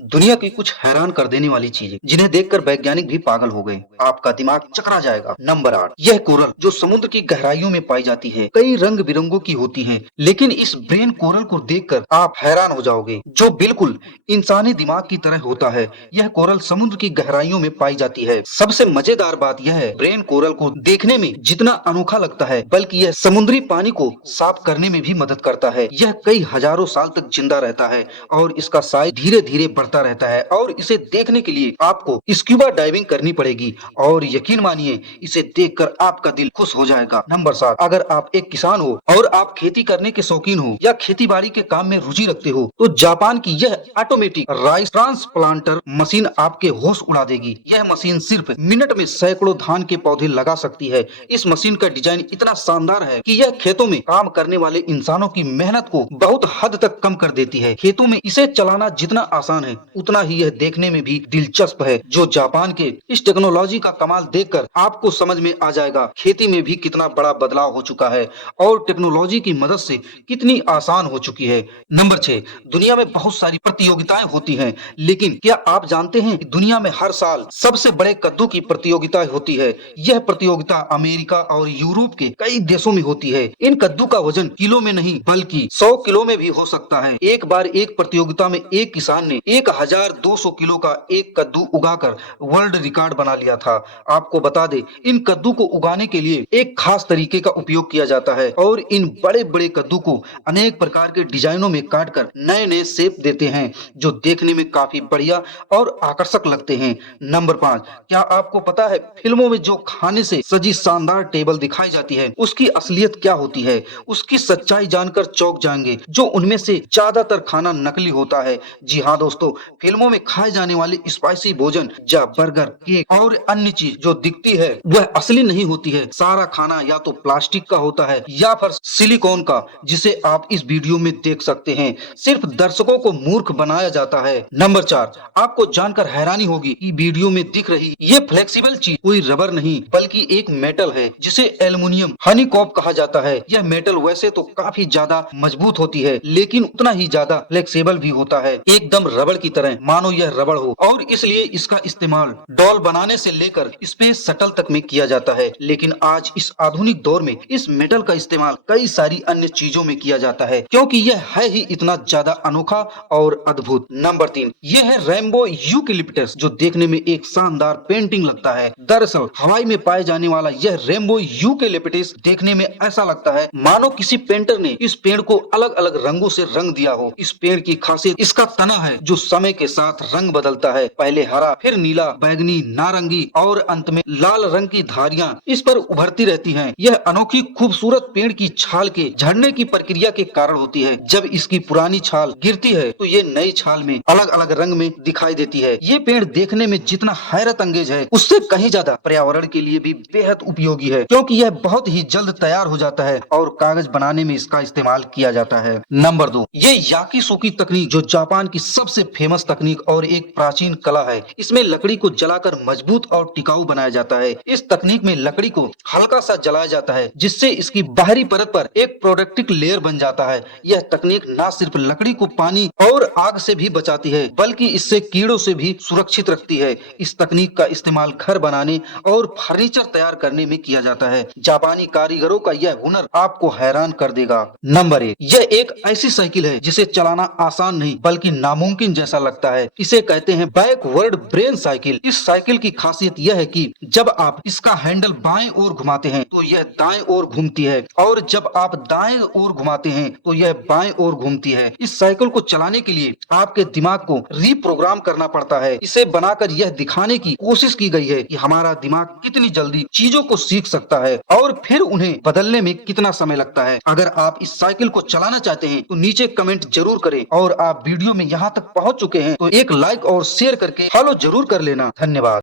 दुनिया की कुछ हैरान कर देने वाली चीजें जिन्हें देखकर वैज्ञानिक भी पागल हो गए। आपका दिमाग चकरा जाएगा। नंबर 8, यह कोरल जो समुद्र की गहराइयों में पाई जाती है, कई रंग बिरंगों की होती है, लेकिन इस ब्रेन कोरल को देखकर आप हैरान हो जाओगे, जो बिल्कुल इंसानी दिमाग की तरह होता है। यह कोरल समुद्र की गहराइयों में पाई जाती है। सबसे मजेदार बात यह है, ब्रेन कोरल को देखने में जितना अनोखा लगता है, बल्कि यह समुद्री पानी को साफ करने में भी मदद करता है। यह कई हजारों साल तक जिंदा रहता है और इसका साइज धीरे धीरे बढ़ता रहता है और इसे देखने के लिए आपको स्क्यूबा डाइविंग करनी पड़ेगी और यकीन मानिए, इसे देखकर आपका दिल खुश हो जाएगा। नंबर 7, अगर आप एक किसान हो और आप खेती करने के शौकीन हो या खेती बाड़ी के काम में रुचि रखते हो, तो जापान की यह ऑटोमेटिक राइस ट्रांसप्लांटर मशीन आपके होश उड़ा देगी। यह मशीन सिर्फ मिनट में सैकड़ों धान के पौधे लगा सकती है। इस मशीन का डिजाइन इतना शानदार है कि यह खेतों में काम करने वाले इंसानों की मेहनत को बहुत हद तक कम कर देती है। खेतों में इसे चलाना जितना आसान है, उतना ही यह देखने में भी दिलचस्प है। जो जापान के इस टेक्नोलॉजी का कमाल देखकर आपको समझ में आ जाएगा, खेती में भी कितना बड़ा बदलाव हो चुका है और टेक्नोलॉजी की मदद से कितनी आसान हो चुकी है। नंबर 6, दुनिया में बहुत सारी प्रतियोगिताएं होती हैं, लेकिन क्या आप जानते हैं कि दुनिया में हर साल सबसे बड़े कद्दू की प्रतियोगिता होती है। यह प्रतियोगिता अमेरिका और यूरोप के कई देशों में होती है। इन कद्दू का वजन किलो में नहीं बल्कि 100 किलो में भी हो सकता है। एक बार एक प्रतियोगिता में एक किसान ने 1200 किलो का एक कद्दू उगाकर वर्ल्ड रिकॉर्ड बना लिया था। आपको बता दे, इन कद्दू को उगाने के लिए एक खास तरीके का उपयोग किया जाता है और इन बड़े बड़े कद्दू को अनेक प्रकार के डिजाइनों में काटकर नए नए शेप देते हैं, जो देखने में काफी बढ़िया और आकर्षक लगते हैं। नंबर 5, क्या आपको पता है फिल्मों में जो खाने से सजी शानदार टेबल दिखाई जाती है, उसकी असलियत क्या होती है? उसकी सच्चाई जानकर चौंक जाएंगे, जो उनमें से ज्यादातर खाना नकली होता है। जी हाँ दोस्तों, फिल्मों में खाए जाने वाले स्पाइसी भोजन या बर्गर, केक और अन्य चीज जो दिखती है वह असली नहीं होती है। सारा खाना या तो प्लास्टिक का होता है या फिर सिलिकॉन का, जिसे आप इस वीडियो में देख सकते हैं। सिर्फ दर्शकों को मूर्ख बनाया जाता है। नंबर 4, आपको जानकर हैरानी होगी कि वीडियो में दिख रही ये फ्लेक्सिबल चीज कोई रबर नहीं बल्कि एक मेटल है, जिसे एल्युमिनियम हनीकॉप कहा जाता है। यह मेटल वैसे तो काफी ज्यादा मजबूत होती है, लेकिन उतना ही ज्यादा फ्लेक्सिबल भी होता है, एकदम रबड़ की तरह, मानो यह रबड़ हो। और इसलिए इसका इस्तेमाल डॉल बनाने से लेकर स्पेस शटल तक में किया जाता है। लेकिन आज इस आधुनिक दौर में इस मेटल का इस्तेमाल कई सारी अन्य चीजों में किया जाता है, क्योंकि यह है ही इतना ज्यादा अनोखा और अद्भुत। नंबर 3, यह है रेनबो यूकेलिप्टस, जो देखने में एक शानदार पेंटिंग लगता है। दरअसल हवाई में पाए जाने वाला यह रेनबो यूकेलिप्टस देखने में ऐसा लगता है मानो किसी पेंटर ने इस पेड़ को अलग अलग रंगों से रंग दिया हो। इस पेड़ की खासियत इसका तना है, जो समय के साथ रंग बदलता है, पहले हरा, फिर नीला, बैगनी, नारंगी और अंत में लाल रंग की धारियां इस पर उभरती रहती हैं। यह अनोखी खूबसूरत पेड़ की छाल के झड़ने की प्रक्रिया के कारण होती है। जब इसकी पुरानी छाल गिरती है तो ये नई छाल में अलग अलग रंग में दिखाई देती है। ये पेड़ देखने में जितना हैरत अंगेज है, उससे कहीं ज्यादा पर्यावरण के लिए भी बेहद उपयोगी है, क्योंकि यह बहुत ही जल्द तैयार हो जाता है और कागज बनाने में इसका इस्तेमाल किया जाता है। नंबर 2, ये याकिसोकी तकनीक, जो जापान की सबसे फेमस तकनीक और एक प्राचीन कला है। इसमें लकड़ी को जलाकर मजबूत और टिकाऊ बनाया जाता है। इस तकनीक में लकड़ी को हल्का सा जलाया जाता है, जिससे इसकी बाहरी परत पर एक प्रोटेक्टिव लेयर बन जाता है। यह तकनीक न सिर्फ लकड़ी को पानी और आग से भी बचाती है, बल्कि इससे कीड़ों से भी सुरक्षित रखती है। इस तकनीक का इस्तेमाल घर बनाने और फर्नीचर तैयार करने में किया जाता है। जापानी कारीगरों का यह हुनर आपको हैरान कर देगा। नंबर 1, यह एक ऐसी साइकिल है जिसे चलाना आसान नहीं बल्कि नामुमकिन जैसा लगता है। इसे कहते हैं बैकवर्ड ब्रेन साइकिल। इस साइकिल की खासियत यह है कि जब आप इसका हैंडल बाएं ओर घुमाते हैं तो यह दाएं ओर घूमती है, और जब आप दाएं ओर घुमाते हैं तो यह बाएं ओर घूमती है। इस साइकिल को चलाने के लिए आपके दिमाग को रीप्रोग्राम करना पड़ता है। इसे बनाकर यह दिखाने की कोशिश की गई है कि हमारा दिमाग कितनी जल्दी चीजों को सीख सकता है और फिर उन्हें बदलने में कितना समय लगता है। अगर आप इस साइकिल को चलाना चाहते हैं तो नीचे कमेंट जरूर करें, और आप वीडियो में यहाँ तक पहुँच चुके हैं तो एक लाइक और शेयर करके फॉलो जरूर कर लेना। धन्यवाद।